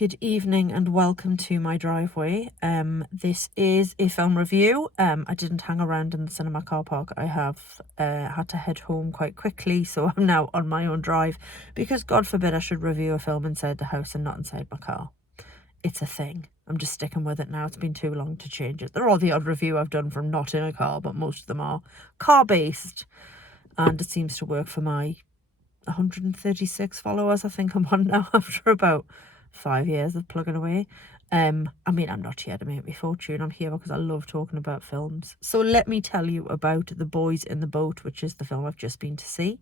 Good evening and welcome to my driveway. This is a film review. I didn't hang around in the cinema car park. I have had to head home quite quickly, so I'm now on my own drive because God forbid I should review a film inside the house and not inside my car. It's a thing. I'm just sticking with it now. It's been too long to change it. There are the odd review I've done from not in a car, but most of them are car-based, and it seems to work for my 136 followers I think I'm on now after about 5 years of plugging away. I'm not here to make me fortune. I'm here because I love talking about films. So let me tell you about The Boys in the Boat, which is the film I've just been to see.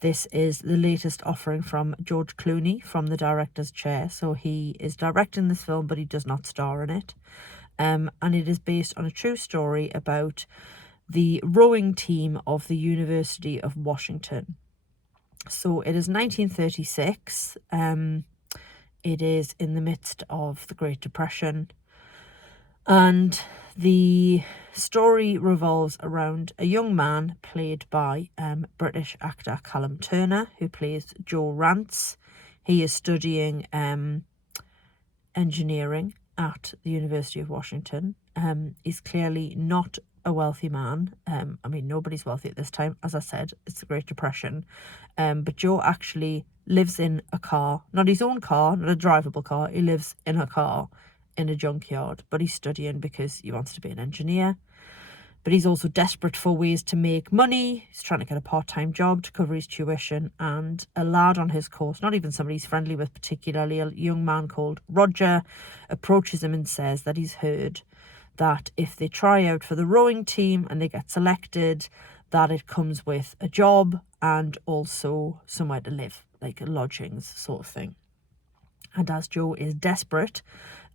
This is the latest offering from George Clooney from the director's chair. So he is directing this film, but he does not star in it. And it is based on a true story about the rowing team of the University of Washington. So it is 1936. It is in the midst of the Great Depression. And the story revolves around a young man played by British actor Callum Turner, who plays Joe Rance. He is studying engineering at the University of Washington. He's clearly not a wealthy man. Nobody's wealthy at this time. As I said, it's the Great Depression. But Joe actually lives in a car, not his own car, not a drivable car. He lives in a car in a junkyard, but he's studying because he wants to be an engineer. But he's also desperate for ways to make money. He's trying to get a part-time job to cover his tuition. And a lad on his course, not even somebody he's friendly with particularly, a young man called Roger, approaches him and says that he's heard that if they try out for the rowing team and they get selected, that it comes with a job and also somewhere to live, like lodgings sort of thing. And as Joe is desperate,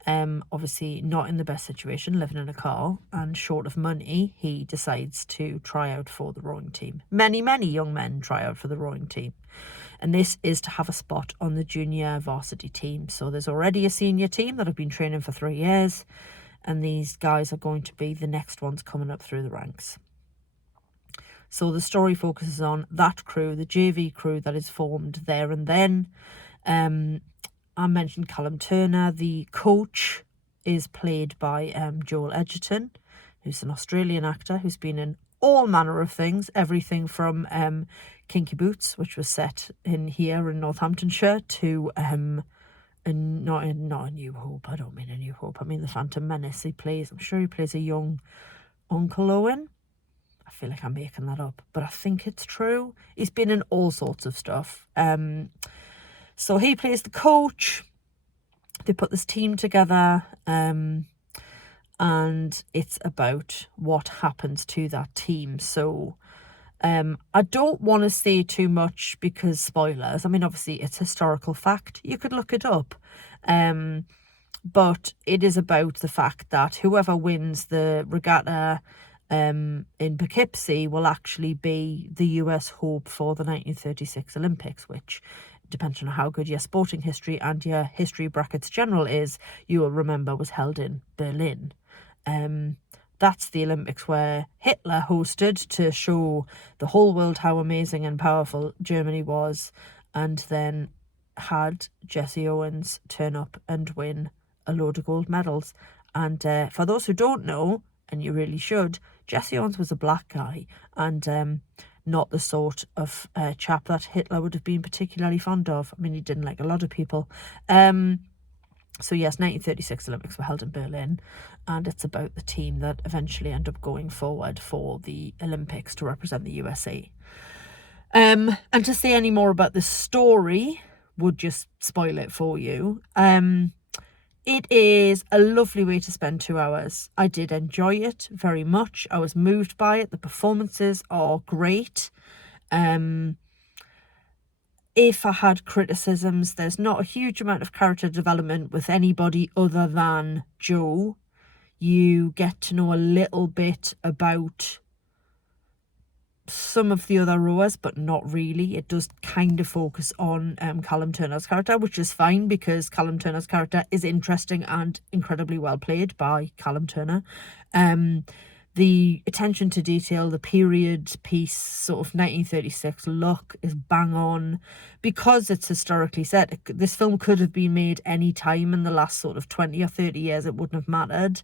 obviously not in the best situation, living in a car and short of money, he decides to try out for the rowing team. Many young men try out for the rowing team. And this is to have a spot on the junior varsity team. So there's already a senior team that have been training for 3 years. And these guys are going to be the next ones coming up through the ranks. So the story focuses on that crew, the JV crew that is formed there and then. I mentioned Callum Turner. The coach is played by Joel Edgerton, who's an Australian actor who's been in all manner of things, everything from Kinky Boots, which was set in here in Northamptonshire, to and not A New Hope. I don't mean A New Hope. I mean The Phantom Menace. I'm sure he plays a young Uncle Owen. I feel like I'm making that up, but I think it's true. He's been in all sorts of stuff. So he plays the coach. They put this team together, and it's about what happens to that team. So I don't want to say too much because spoilers. Obviously it's historical fact. You could look it up. But it is about the fact that whoever wins the regatta in Poughkeepsie will actually be the US hope for the 1936 Olympics, which, depending on how good your sporting history and your history brackets general is, you will remember was held in Berlin. That's the Olympics where Hitler hosted to show the whole world how amazing and powerful Germany was, and then had Jesse Owens turn up and win a load of gold medals. And for those who don't know, and you really should, Jesse Owens was a black guy and not the sort of chap that Hitler would have been particularly fond of. He didn't like a lot of people. So yes, 1936 Olympics were held in Berlin, and it's about the team that eventually end up going forward for the Olympics to represent the USA. And to say any more about the story would just spoil it for you. It is a lovely way to spend 2 hours. I did enjoy it very much. I was moved by it. The performances are great. If I had criticisms, there's not a huge amount of character development with anybody other than Joe. You get to know a little bit about some of the other rowers, but not really. It does kind of focus on Callum Turner's character, which is fine because Callum Turner's character is interesting and incredibly well played by Callum Turner. The attention to detail, the period piece, sort of 1936 look is bang on. Because it's historically set, this film could have been made any time in the last sort of 20 or 30 years. It wouldn't have mattered.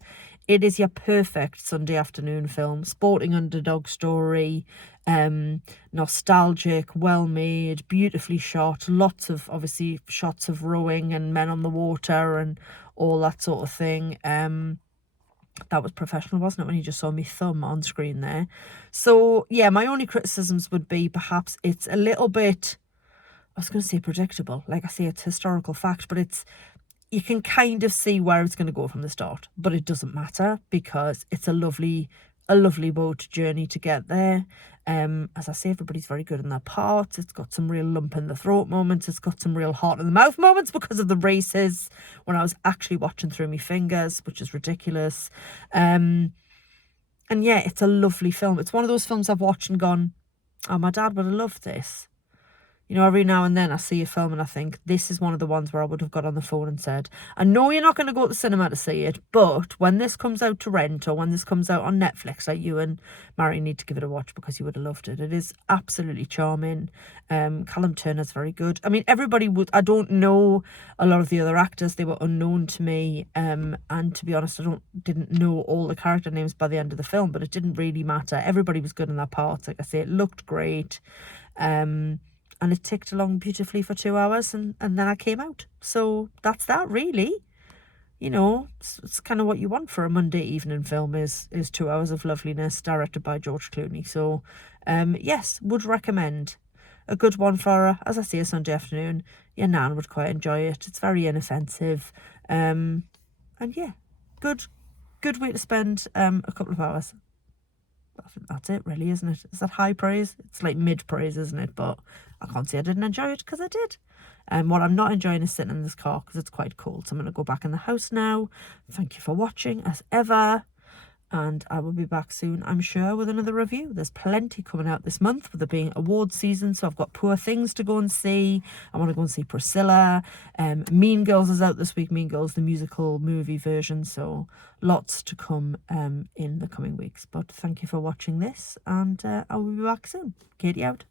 It is your perfect Sunday afternoon film. Sporting underdog story, nostalgic, well made, beautifully shot. Lots of, obviously, shots of rowing and men on the water and all that sort of thing. That was professional, wasn't it, when you just saw me thumb on screen there? So yeah, my only criticisms would be perhaps it's a little bit, I was going to say predictable, like I say, it's historical fact, but you can kind of see where it's going to go from the start, but it doesn't matter because it's a lovely boat journey to get there. As I say, everybody's very good in their parts. It's got some real lump in the throat moments. It's got some real heart in the mouth moments because of the races when I was actually watching through my fingers, which is ridiculous. And yeah, it's a lovely film. It's one of those films I've watched and gone, oh, my dad would have loved this. You know, every now and then I see a film and I think, this is one of the ones where I would have got on the phone and said, I know you're not going to go to the cinema to see it, but when this comes out to rent or when this comes out on Netflix, like, you and Mary need to give it a watch because you would have loved it. It is absolutely charming. Callum Turner's very good. I mean, everybody would, I don't know a lot of the other actors. They were unknown to me. And to be honest, didn't know all the character names by the end of the film, but it didn't really matter. Everybody was good in their parts. Like I say, it looked great. And it ticked along beautifully for 2 hours and then I came out. So that's that, really. You know, it's kind of what you want for a Monday evening film is 2 hours of loveliness directed by George Clooney. So, yes, would recommend. A good one for, as I say, a Sunday afternoon. Your nan would quite enjoy it. It's very inoffensive. And yeah, good way to spend a couple of hours. I think that's it, really, isn't it? Is that high praise? It's like mid praise, isn't it? But I can't say I didn't enjoy it because I did. And what I'm not enjoying is sitting in this car because it's quite cold. So I'm going to go back in the house now. Thank you for watching, as ever. And I will be back soon, I'm sure, with another review. There's plenty coming out this month with it being awards season. So I've got Poor Things to go and see. I want to go and see Priscilla. Mean Girls is out this week. Mean Girls, the musical movie version. So lots to come in the coming weeks. But thank you for watching this. And I will be back soon. Katie out.